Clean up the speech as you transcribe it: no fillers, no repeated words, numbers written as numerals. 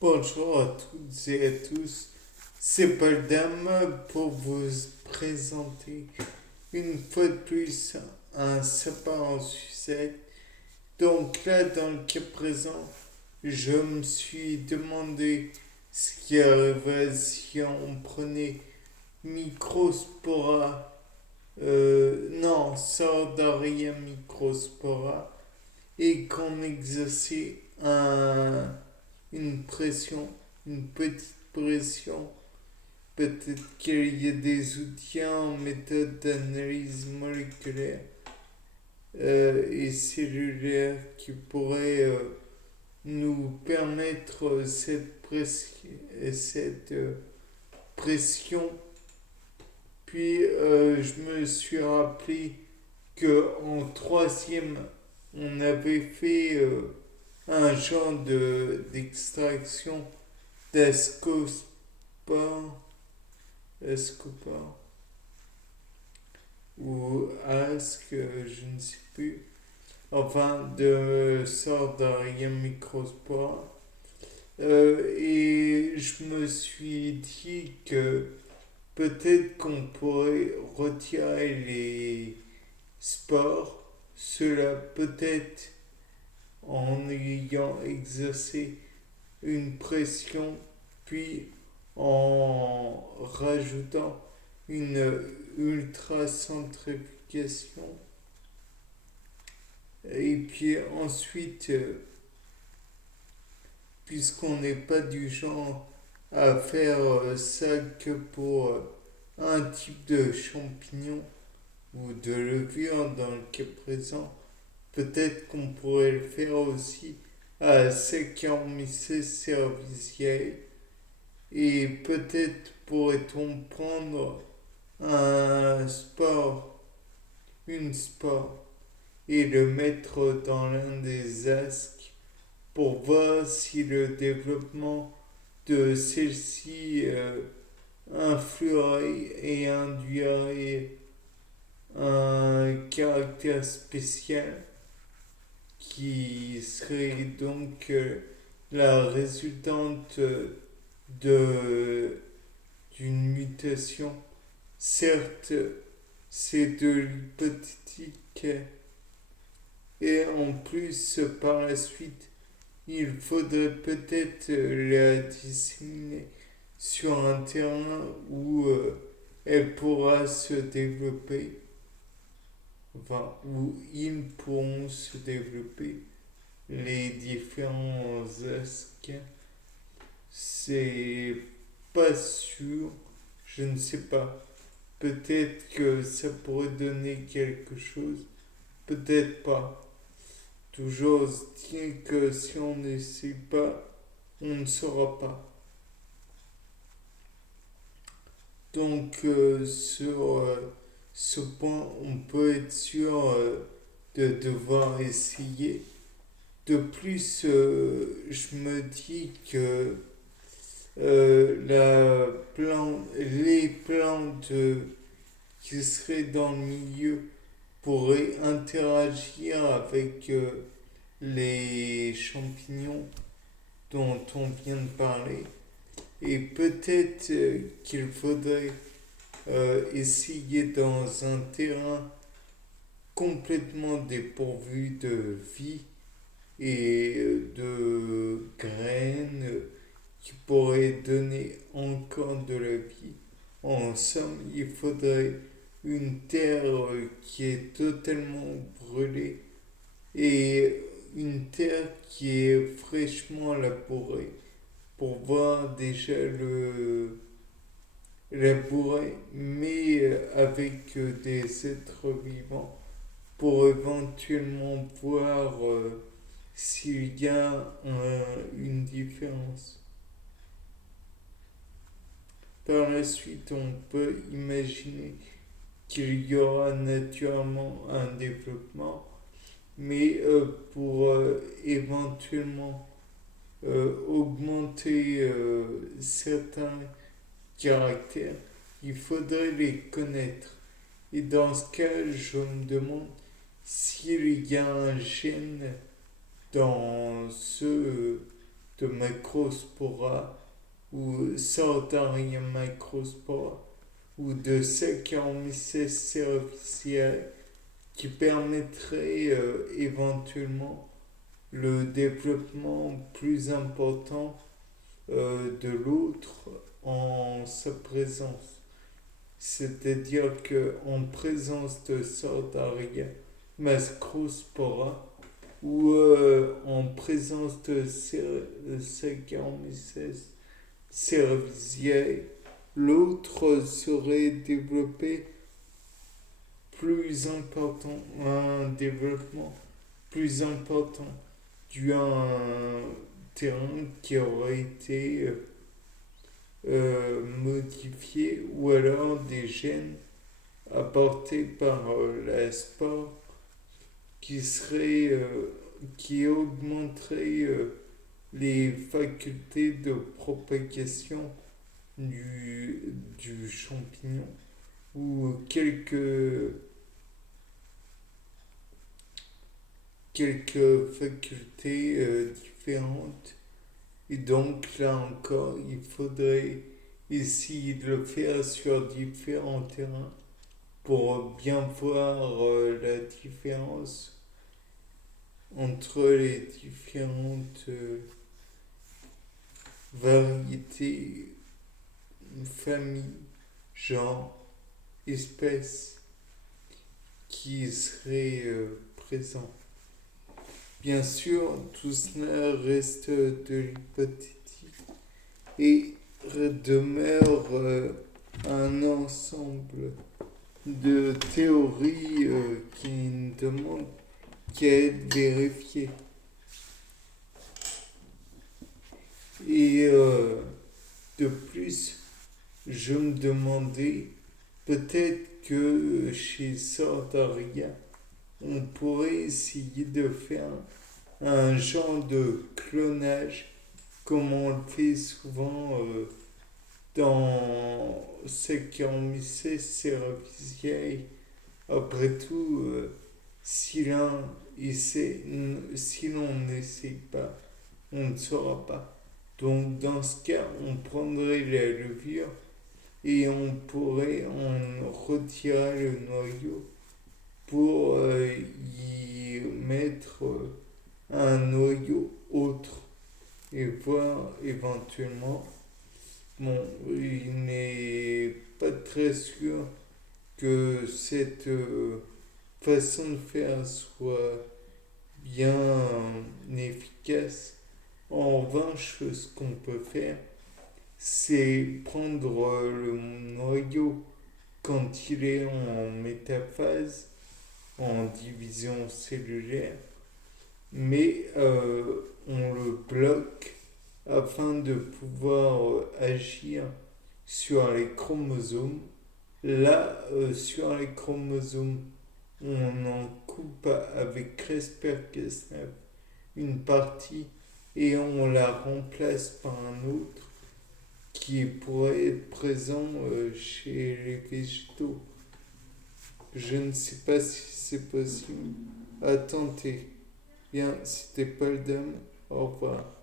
Bonjour à toutes et à tous, c'est Paul Dame pour vous présenter une fois de plus un sapin en sucette. Donc là, dans le cas présent, je me suis demandé ce qui arriverait si on prenait Microspora, non, Sordaria microspora, et qu'on exerçait une pression, une petite pression. Peut-être qu'il y a des outils en méthode d'analyse moléculaire et cellulaire qui pourraient nous permettre cette pression. Puis je me suis rappelé qu'en troisième, on avait fait un genre d'extraction d'ascospore, ascospore, ou ask, je ne sais plus, enfin de Sordaria microspora. Et je me suis dit que peut-être qu'on pourrait retirer les spores, cela peut-être en ayant exercé une pression, puis en rajoutant une ultracentrifugation. Et puis ensuite, puisqu'on n'est pas du genre à faire ça que pour un type de champignon ou de levure dans le cas présent, peut-être qu'on pourrait le faire aussi à Saccharomyces cerevisiae. Et peut-être pourrait-on prendre un sport, une sport, et le mettre dans l'un des asques pour voir si le développement de celle-ci influerait et induirait un caractère spécial qui serait donc la résultante de d'une mutation. Certes, c'est de l'hypothétique et en plus, par la suite, il faudrait peut-être la disséminer sur un terrain où elle pourra se développer, enfin, où ils pourront se développer les différents asques. C'est pas sûr, je ne sais pas. Peut-être que ça pourrait donner quelque chose, peut-être pas. Toujours dire que si on n'essaie pas, on ne saura pas. Donc sur ce point, on peut être sûr de devoir essayer. De plus, je me dis que les plantes qui seraient dans le milieu pourraient interagir avec les champignons dont on vient de parler. Et peut-être qu'il faudrait essayer dans un terrain complètement dépourvu de vie et de graines qui pourraient donner encore de la vie. En somme, il faudrait une terre qui est totalement brûlée et une terre qui est fraîchement labourée pour voir déjà labourer, mais avec des êtres vivants pour éventuellement voir s'il y a une différence. Par la suite, on peut imaginer qu'il y aura naturellement un développement, mais pour éventuellement augmenter certains caractères, il faudrait les connaître. Et dans ce cas, je me demande s'il y a un gène dans ce de Microspora ou Sortaria microspora ou de Saccharomyces cerevisiae qui permettrait éventuellement le développement plus important de l'autre en sa présence. C'est-à-dire qu'en présence de Sortaria macrospora ou en présence de Saccharomyces cerevisiae, l'autre serait développé plus important, un développement plus important dû à un terrain qui aurait été modifié ou alors des gènes apportés par la spore qui serait qui augmenterait les facultés de propagation du champignon ou quelques facultés différentes. Et donc là encore, il faudrait essayer de le faire sur différents terrains pour bien voir la différence entre les différentes variétés, familles, genres, espèces qui seraient présents. Bien sûr, tout cela reste de l'hypothétique et demeure un ensemble de théories qui ne demandent qu'à être vérifiées. Et de plus, je me demandais peut-être que chez Sortaria, on pourrait essayer de faire un genre de clonage comme on le fait souvent dans Saccharomyces cerevisiae. Après tout, si l'on n'essaye pas, on ne saura pas. Donc dans ce cas, on prendrait la levure et on pourrait en retirer le noyau pour y mettre un noyau autre et voir éventuellement. Bon, il n'est pas très sûr que cette façon de faire soit bien efficace. En revanche, ce qu'on peut faire, c'est prendre le noyau quand il est en métaphase, en division cellulaire, mais on le bloque afin de pouvoir agir sur les chromosomes. Là, sur les chromosomes, on en coupe avec CRISPR-Cas9 une partie et on la remplace par un autre qui pourrait être présent chez les végétaux. Je ne sais pas si c'est possible à tenter. Bien, c'était Paul Dame. Au revoir.